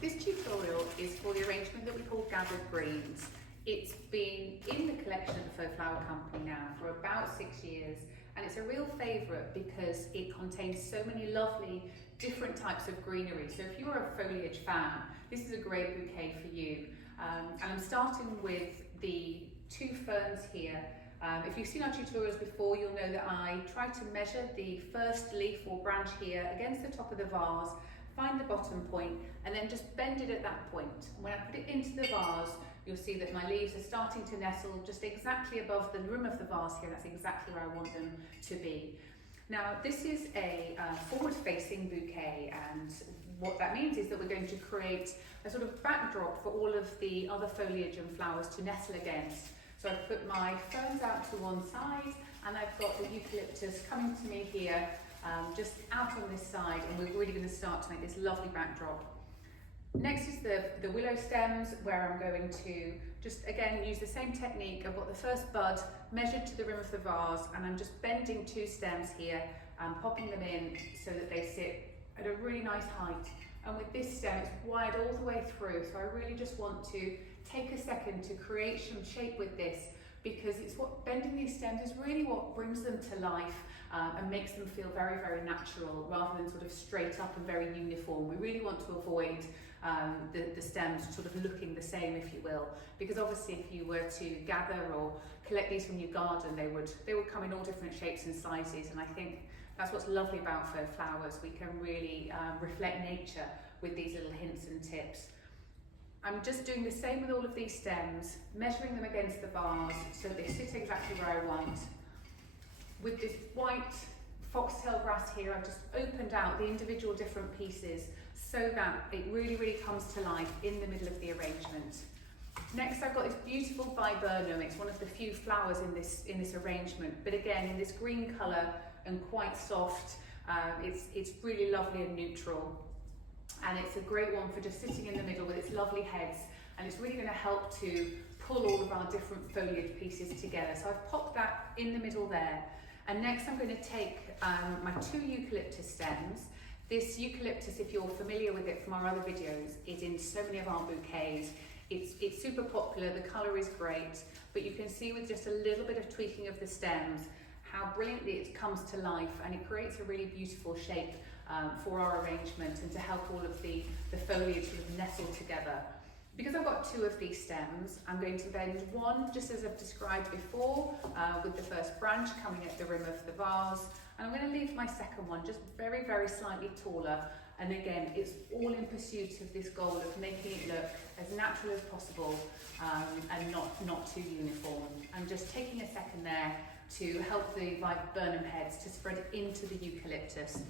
This tutorial is for the arrangement that we call Gathered Greens. It's been in the collection of the Faux Flower Company now for about 6 years, and it's a real favourite because it contains so many lovely different types of greenery. So if you're a foliage fan, this is a great bouquet for you. And I'm starting with the 2 ferns here. If you've seen our tutorials before, you'll know that I try to measure the first leaf or branch here against the top of the vase, find the bottom point, and then just bend it at that point. When I put it into the vase, you'll see that my leaves are starting to nestle just exactly above the rim of the vase here. That's exactly where I want them to be. Now, this is a forward-facing bouquet, and what that means is that we're going to create a sort of backdrop for all of the other foliage and flowers to nestle against. So I've put my ferns out to one side, and I've got the eucalyptus coming to me here, just out on this side, and we're really going to start to make this lovely backdrop. Next is the willow stems, where I'm going to just again use the same technique. I've got the first bud measured to the rim of the vase, and I'm just bending 2 stems here and popping them in so that they sit at a really nice height. And with this stem, it's wide all the way through, so I really just want to take a second to create some shape with this, because it's what bending these stems is really what brings them to life and makes them feel very, very natural rather than sort of straight up and very uniform. We really want to avoid the stems sort of looking the same, if you will, because obviously if you were to gather or collect these from your garden, they would come in all different shapes and sizes, and I think that's what's lovely about faux flowers. We can really reflect nature with these little hints and tips. I'm just doing the same with all of these stems, measuring them against the vase so they sit exactly where I want. With this white foxtail grass here, I've just opened out the individual different pieces so that it really, really comes to life in the middle of the arrangement. Next, I've got this beautiful viburnum. It's one of the few flowers in this arrangement, but again, in this green colour and quite soft. It's really lovely and neutral. And it's a great one for just sitting in the middle with its lovely heads, and it's really going to help to pull all of our different foliage pieces together. So I've popped that in the middle there. And next I'm going to take my 2 eucalyptus stems. This eucalyptus, if you're familiar with it from our other videos, is in so many of our bouquets. It's super popular, the colour is great, but you can see with just a little bit of tweaking of the stems how brilliantly it comes to life, and it creates a really beautiful shape for our arrangement and to help all of the foliage sort of nestle together. Because I've got 2 of these stems, I'm going to bend one just as I've described before, with the first branch coming at the rim of the vase, and I'm going to leave my second one just very, very slightly taller. And again, it's all in pursuit of this goal of making it look as natural as possible and not too uniform. I'm just taking a second there to help the viburnum heads to spread into the eucalyptus.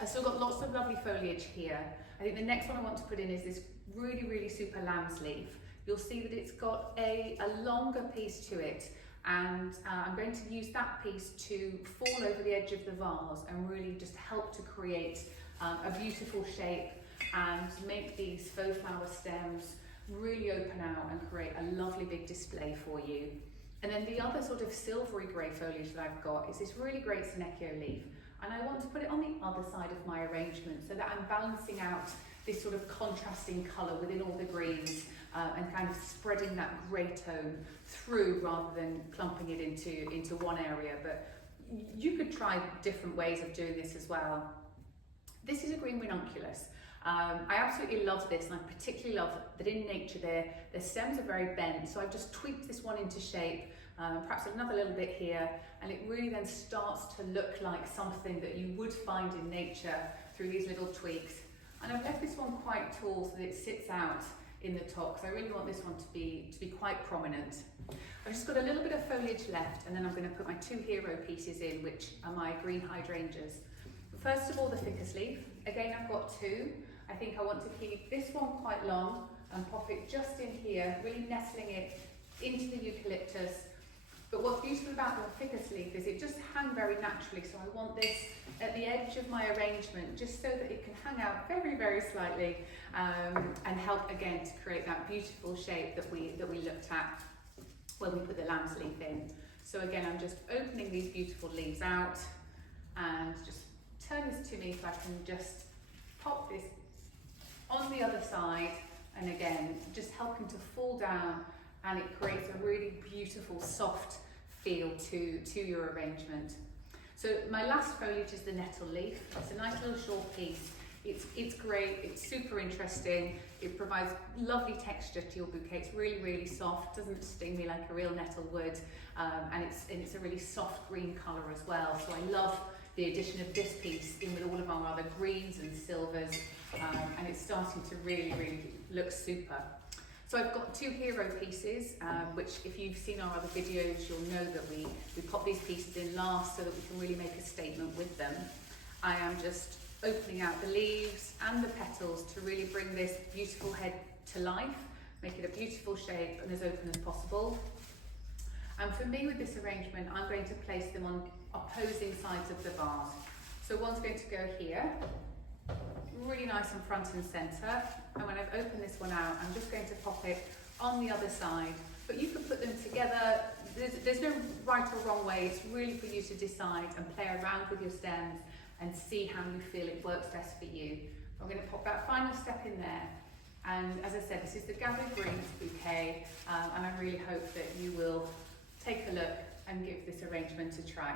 I've still got lots of lovely foliage here. I think the next one I want to put in is this really, really super lamb's leaf. You'll see that it's got a longer piece to it, and I'm going to use that piece to fall over the edge of the vase and really just help to create a beautiful shape and make these faux flower stems really open out and create a lovely big display for you. And then the other sort of silvery grey foliage that I've got is this really great Senecio leaf. And I want to put it on the other side of my arrangement so that I'm balancing out this sort of contrasting colour within all the greens and kind of spreading that grey tone through rather than clumping it into one area. But you could try different ways of doing this as well. This is a green ranunculus. I absolutely love this, and I particularly love that in nature their stems are very bent, so I've just tweaked this one into shape, perhaps another little bit here, and it really then starts to look like something that you would find in nature through these little tweaks. And I've left this one quite tall so that it sits out in the top, because I really want this one to be quite prominent. I've just got a little bit of foliage left, and then I'm going to put my 2 hero pieces in, which are my green hydrangeas. First of all, the ficus leaf. Again, I've got 2. I think I want to keep this one quite long and pop it just in here, really nestling it into the eucalyptus. But what's beautiful about the ficus leaf is it just hangs very naturally, so I want this at the edge of my arrangement just so that it can hang out very, very slightly and help again to create that beautiful shape that we looked at when we put the lamb's leaf in. So again, I'm just opening these beautiful leaves out and just turn this to me so I can just pop this on the other side, and again, just helping to fall down, and it creates a really beautiful, soft feel to your arrangement. So my last foliage is the nettle leaf. It's a nice little short piece. It's great, it's super interesting. It provides lovely texture to your bouquet. It's really, really soft, doesn't sting me like a real nettle would, and it's a really soft green colour as well. So I love the addition of this piece in with all of our other greens and silvers, and it's starting to really, really look super. So I've got two hero pieces, which if you've seen our other videos, you'll know that we pop these pieces in last so that we can really make a statement with them. I am just opening out the leaves and the petals to really bring this beautiful head to life, make it a beautiful shape and as open as possible. And for me with this arrangement, I'm going to place them on opposing sides of the vase. So one's going to go here, really nice and front and centre, and when I've opened this one out, I'm just going to pop it on the other side. But you can put them together, there's no right or wrong way, it's really for you to decide and play around with your stems and see how you feel it works best for you. I'm going to pop that final step in there, and as I said, this is the Gathered Greens bouquet, and I really hope that you will take a look and give this arrangement a try.